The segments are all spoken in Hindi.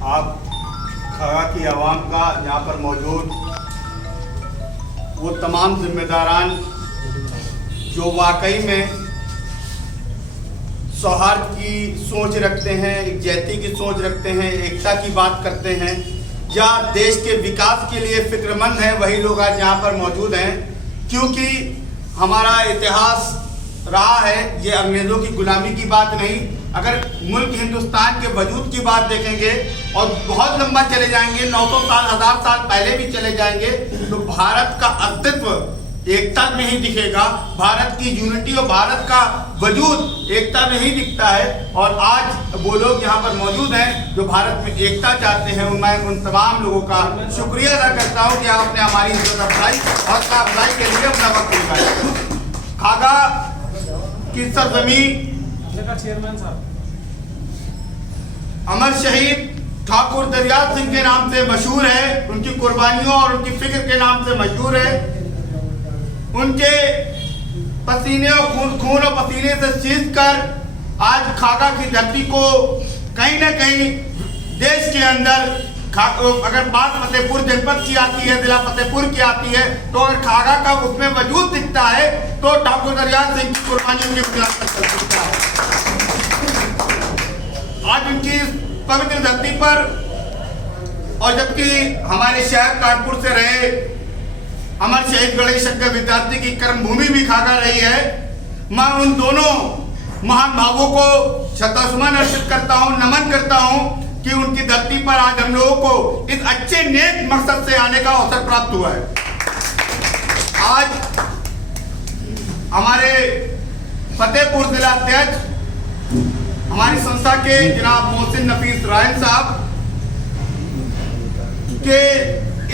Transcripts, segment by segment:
आप खागा की आवाम का यहाँ पर मौजूद वो तमाम जिम्मेदारान जो वाकई में सौहार्द की सोच रखते हैं, एकजुटता की सोच रखते हैं, एकता की बात करते हैं या देश के विकास के लिए फिक्रमंद हैं, वही लोग आज यहाँ पर मौजूद हैं। क्योंकि हमारा इतिहास रहा है, ये अंग्रेज़ों की गुलामी की बात नहीं। अगर मुल्क हिंदुस्तान के वजूद की बात देखेंगे और बहुत लंबा चले जाएंगे, 900 साल 1000 साल पहले भी चले जाएंगे, तो भारत का अस्तित्व एकता में ही दिखेगा। भारत की यूनिटी और भारत का वजूद एकता में ही दिखता है। और आज वो लोग यहाँ पर मौजूद हैं जो भारत में एकता चाहते हैं। मैं उन तमाम लोगों का शुक्रिया अदा करता हूँ कि आपने हमारी इज्जत अफजाई और अफजाई के लिए अपना वक्त निकाला। खागा की सरजमीं चेयरमैन साहब अमर शहीद ठाकुर दरियाद सिंह के नाम से मशहूर है, उनकी कुर्बानियों और उनकी फिक्र के नाम से मशहूर है। उनके पसीने और खून और पसीने से सींच कर आज खागा की धरती को कहीं ना कहीं देश के अंदर अगर बात फतेहपुर जनपद की आती है, जिला फतेहपुर की आती है, तो अगर खागा का उसमें वजूद दिखता है तो ठाकुर दरियाद सिंह की कुर्बानियों की बुनियाद पर चल सकता है। आज उनकी पवित्र धरती पर, और जबकि हमारे शहर कानपुर से रहे अमर शहीद गणेश शंकर विद्यार्थी की कर्मभूमि भी खागा रही है, मैं उन दोनों महान भावों को श्रद्धासुमन अर्पित करता हूं, नमन करता हूं कि उनकी धरती पर आज हम लोगों को इस अच्छे नेक मकसद से आने का अवसर प्राप्त हुआ है। आज हमारे फतेहपुर जिला अध्यक्ष हमारी संस्था के जनाब मोहसिन नफीस रायन साहब के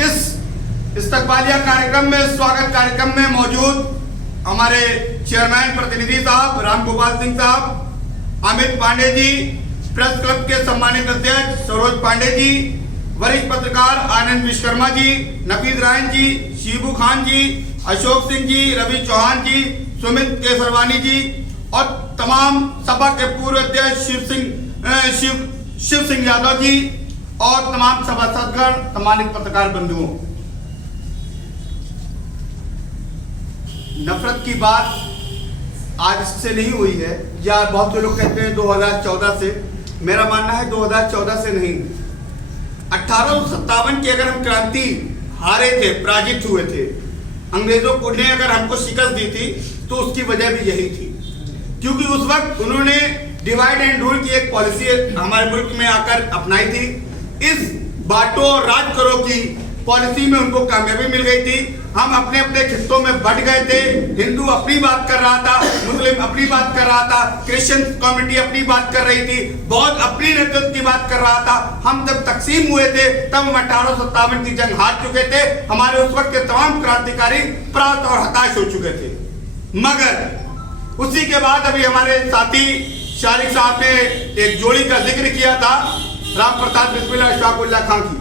इस इस्तकबालिया कार्यक्रम में, स्वागत कार्यक्रम में मौजूद हमारे चेयरमैन प्रतिनिधि साहब राम गोपाल सिंह साहब, अमित पांडे जी, प्रेस क्लब के सम्मानित अध्यक्ष सरोज पांडे जी, वरिष्ठ पत्रकार आनंद विश्वकर्मा जी, नफीस रायन जी, शिबू खान जी, अशोक सिंह जी, रवि चौहान जी, सुमित केसरवानी जी और तमाम सभा के पूर्व अध्यक्ष शिव सिंह यादव जी और तमाम सभासदगण, सम्मानित पत्रकार बंधुओं, नफरत की बात आज से नहीं हुई है, या बहुत से लोग कहते हैं 2014 से। मेरा मानना है 2014 से नहीं, 1857 की अगर हम क्रांति हारे थे, पराजित हुए थे, अंग्रेजों को ने अगर हमको शिकस्त दी थी तो उसकी वजह भी यही थी। क्योंकि उस वक्त उन्होंने डिवाइड एंड रूल की एक पॉलिसी हमारे मुल्क में आकर अपनाई थी। इस बांटो और राज करो की पॉलिसी में उनको कामयाबी मिल गई थी। हम अपने अपने खित्तों में बट गए थे। हिंदू अपनी बात कर रहा था, मुस्लिम अपनी बात कर रहा था, क्रिश्चियन कम्युनिटी अपनी बात कर रही थी, बौद्ध अपनी नेतृत्व की बात कर रहा था। हम जब तकसीम हुए थे तब हम 1857 की जंग हार चुके थे। हमारे उस वक्त के तमाम क्रांतिकारी परास्त और हताश हो चुके थे। मगर उसी के बाद अभी हमारे साथी शारिक साहब ने एक जोड़ी का जिक्र किया था, राम प्रसाद बिस्मिल्लाह अशफाकुल्लाह खान की।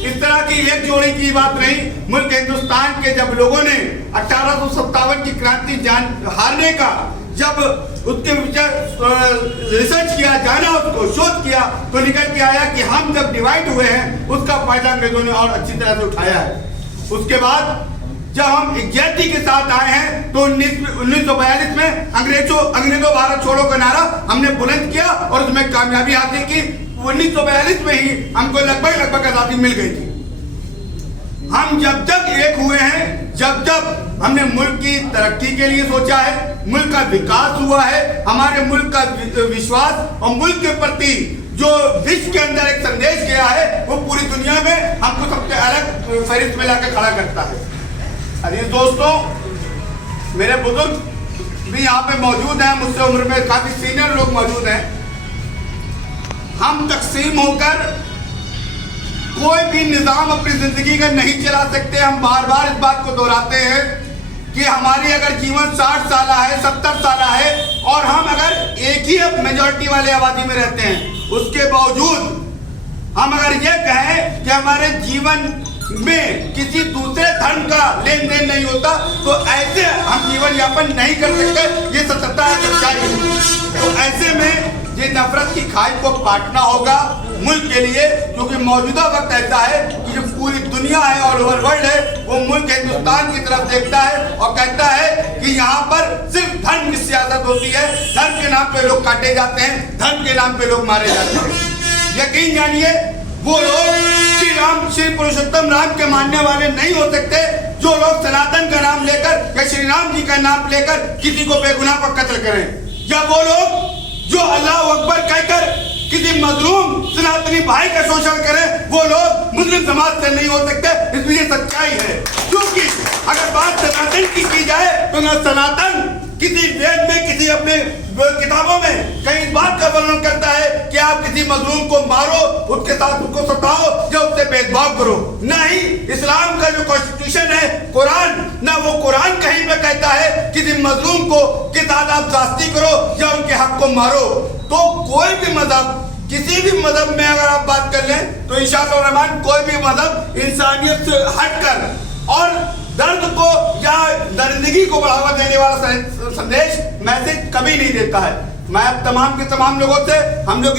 इस तरह की एक जोड़ी की बात नहीं, मुल्क हिंदुस्तान के जब लोगों ने 1857 की क्रांति हारने का जब उसके विचार रिसर्च किया, जाना उसको शोध किया, तो निकल के आया कि हम जब डिवाइड हुए हैं उसका फायदा अंग्रेजों ने और अच्छी तरह से उठाया है। उसके बाद जब हम एकजुटता के साथ आए हैं तो 1942 में अंग्रेजों भारत छोड़ो का नारा हमने बुलंद किया और उसमें कामयाबी हासिल की। 1942 में ही हमको लगभग आजादी मिल गई थी। हम जब एक हुए हैं, जब हमने मुल्क की तरक्की के लिए सोचा है, मुल्क का विकास हुआ है, हमारे मुल्क का विश्वास और मुल्क के प्रति जो विश्व के अंदर एक संदेश गया है वो पूरी दुनिया में हमको सबसे अलग फहरिस्त में लाकर खड़ा करता है। अरे दोस्तों, मेरे बुजुर्ग भी यहाँ पे मौजूद हैं, मुझसे उम्र में काफी सीनियर लोग मौजूद हैं। हम तकसीम होकर कोई भी निजाम अपनी जिंदगी का नहीं चला सकते। हम बार बार इस बात को दोहराते हैं कि हमारी अगर जीवन 60 साल है, 70 साल है और हम अगर एक ही मेजॉरिटी वाले आबादी में रहते हैं, उसके बावजूद हम अगर ये कहें कि हमारे जीवन में किसी दूसरे धर्म का लेन देन नहीं होता, तो ऐसे हम जीवन यापन नहीं कर सकते। ये सत्यता है, सच्चाई। तो ऐसे में ये नफरत की खाई को काटना होगा मुल्क के लिए, क्योंकि मौजूदा वक्त ऐसा है कि जो पूरी दुनिया है, ऑल ओवर वर्ल्ड है, वो मुल्क हिंदुस्तान की तरफ देखता है और कहता है कि यहाँ पर सिर्फ धर्म की सियासत होती है, धर्म के नाम पे लोग काटे जाते हैं, धर्म के नाम पे लोग मारे जाते हैं। यकीन जानिए वो लोग श्री पुरुषोत्तम राम के मानने वाले नहीं हो सकते जो लोग सनातन का नाम लेकर या श्री राम जी का नाम लेकर किसी को बेगुनाह पर कत्ल करें, या वो लोग जो अल्लाह अकबर कहकर किसी मजलूम सनातनी भाई का शोषण करें, वो लोग मुस्लिम समाज से नहीं हो सकते। इसलिए सच्चाई है, क्योंकि अगर बात सनातन की जाए तो न सनातन किसी वेद में, किसी अपने किताबों में कहीं इस बात का वर्णन करता है कि आप किसी मजलूम को मारो, उसके साथ उसको सताओ या उससे भेदभाव करो। न ही इस्लाम का जो कॉन्स्टिट्यूशन है कुरान, न वो कुरान कहीं पे कहता है किसी मजलूम को के साथ आप जास्ती करो या उनके हक को मारो। तो कोई भी मजहब, किसी भी मजहब में अगर आप बात कर लें तो इंशाअल्लाह रहमान कोई भी मजहब इंसानियत से हटकर और दर्द को या दर्दगी को बढ़ावा देने वाला संदेश मैसेज कभी नहीं देता है। मैं तमाम के तमाम लोगों से हम लोग